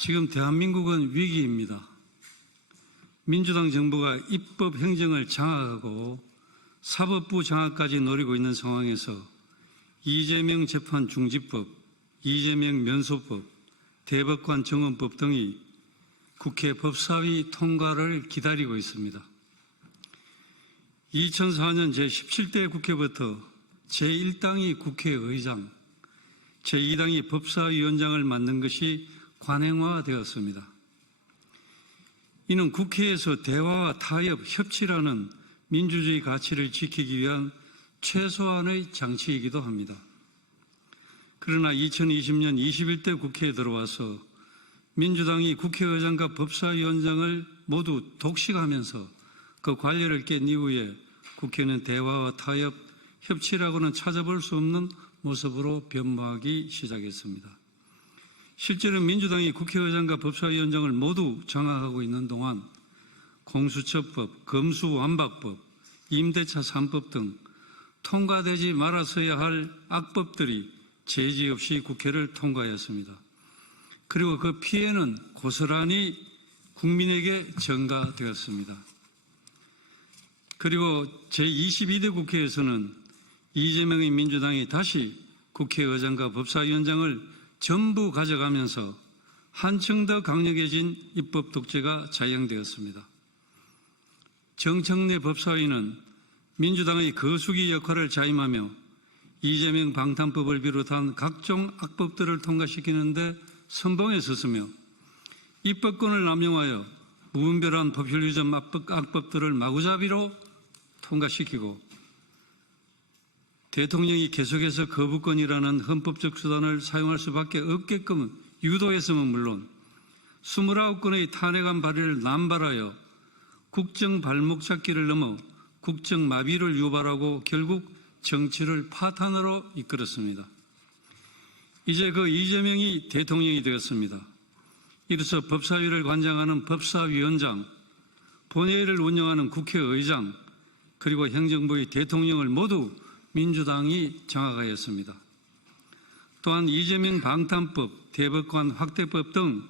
지금 대한민국은 위기입니다. 민주당 정부가 입법 행정을 장악하고 사법부 장악까지 노리고 있는 상황에서 이재명 재판 중지법, 이재명 면소법, 대법관 정원법 등이 국회 법사위 통과를 기다리고 있습니다. 2004년 제17대 국회부터 제1당이 국회의장, 제2당이 법사위원장을 맡는 것이 관행화되었습니다. 이는 국회에서 대화와 타협, 협치라는 민주주의 가치를 지키기 위한 최소한의 장치이기도 합니다. 그러나 2020년 21대 국회에 들어와서 민주당이 국회의장과 법사위원장을 모두 독식하면서 그 관리를 깬 이후에 국회는 대화와 타협, 협치라고는 찾아볼 수 없는 모습으로 변모하기 시작했습니다. 실제로 민주당이 국회의장과 법사위원장을 모두 장악하고 있는 동안 공수처법, 검수완박법, 임대차 3법 등 통과되지 말았어야 할 악법들이 제지 없이 국회를 통과했습니다. 그리고 그 피해는 고스란히 국민에게 전가되었습니다. 그리고 제22대 국회에서는 이재명의 민주당이 다시 국회의장과 법사위원장을 전부 가져가면서 한층 더 강력해진 입법 독재가 자행되었습니다. 정청래 법사위는 민주당의 거수기 역할을 자임하며 이재명 방탄법을 비롯한 각종 악법들을 통과시키는데 선봉에 섰으며 입법권을 남용하여 무분별한 포퓰리즘 악법들을 마구잡이로 통과시키고 대통령이 계속해서 거부권이라는 헌법적 수단을 사용할 수밖에 없게끔 유도했으면 물론 29건의 탄핵안 발의를 남발하여 국정 발목 잡기를 넘어 국정 마비를 유발하고 결국 정치를 파탄으로 이끌었습니다. 이제 그 이재명이 대통령이 되었습니다. 이로써 법사위를 관장하는 법사위원장, 본회의를 운영하는 국회의장, 그리고 행정부의 대통령을 모두 민주당이 장악하였습니다. 또한 이재명 방탄법, 대법관 확대법 등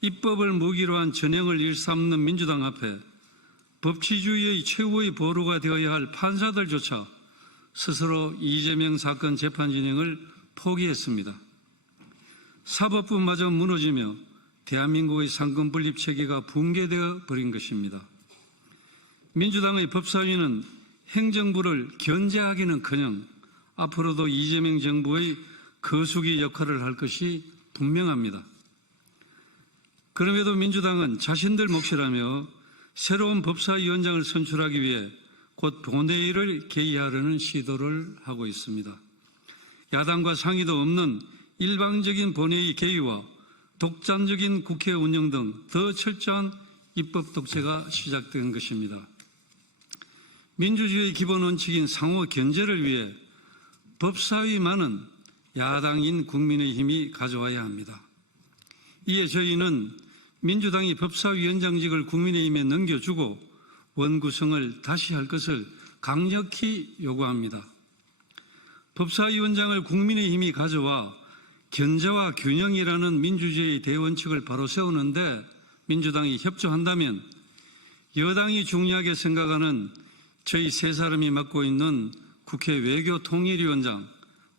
입법을 무기로 한 전형을 일삼는 민주당 앞에 법치주의의 최고의 보루가 되어야 할 판사들조차 스스로 이재명 사건 재판 진행을 포기했습니다. 사법부마저 무너지며 대한민국의 상권 분립 체계가 붕괴되어 버린 것입니다. 민주당의 법사위는 행정부를 견제하기는커녕 앞으로도 이재명 정부의 거수기 역할을 할 것이 분명합니다. 그럼에도 민주당은 자신들 몫이라며 새로운 법사위원장을 선출하기 위해 곧 본회의를 개의하려는 시도를 하고 있습니다. 야당과 상의도 없는 일방적인 본회의 개의와 독단적인 국회 운영 등 더 철저한 입법 독재가 시작된 것입니다. 민주주의의 기본 원칙인 상호 견제를 위해 법사위만은 야당인 국민의힘이 가져와야 합니다. 이에 저희는 민주당이 법사위원장직을 국민의힘에 넘겨주고 원구성을 다시 할 것을 강력히 요구합니다. 법사위원장을 국민의힘이 가져와 견제와 균형이라는 민주주의의 대원칙을 바로 세우는데 민주당이 협조한다면 여당이 중요하게 생각하는 저희 세 사람이 맡고 있는 국회 외교통일위원장,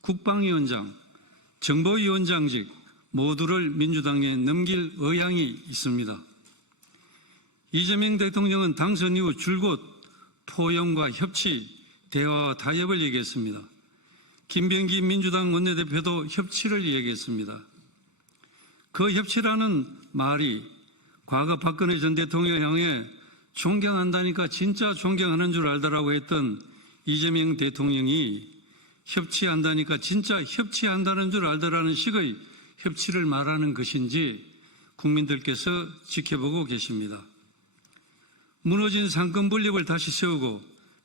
국방위원장, 정보위원장직 모두를 민주당에 넘길 의향이 있습니다. 이재명 대통령은 당선 이후 줄곧 포용과 협치, 대화와 타협을 얘기했습니다. 김병기 민주당 원내대표도 협치를 얘기했습니다. 그 협치라는 말이 과거 박근혜 전 대통령을 향해 존경한다니까 진짜 존경하는 줄 알더라고 했던 이재명 대통령이 협치한다니까 진짜 협치한다는 줄 알더라는 식의 협치를 말하는 것인지 국민들께서 지켜보고 계십니다. 무너진 상권 분립을 다시 세우고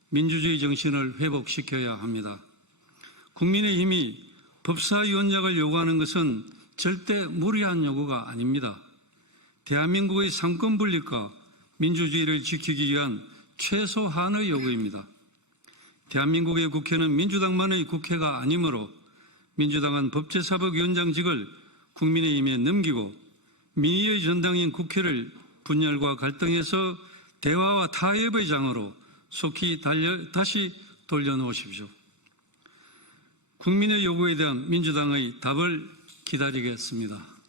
민주주의 정신을 회복시켜야 합니다. 국민의힘이 법사위원장을 요구하는 것은 절대 무리한 요구가 아닙니다. 대한민국의 상권 분립과 민주주의를 지키기 위한 최소한의 요구입니다. 대한민국의 국회는 민주당만의 국회가 아니므로 민주당은 법제사법위원장직을 국민의힘에 넘기고 민의의 전당인 국회를 분열과 갈등에서 대화와 타협의 장으로 속히 다시 돌려놓으십시오. 국민의 요구에 대한 민주당의 답을 기다리겠습니다.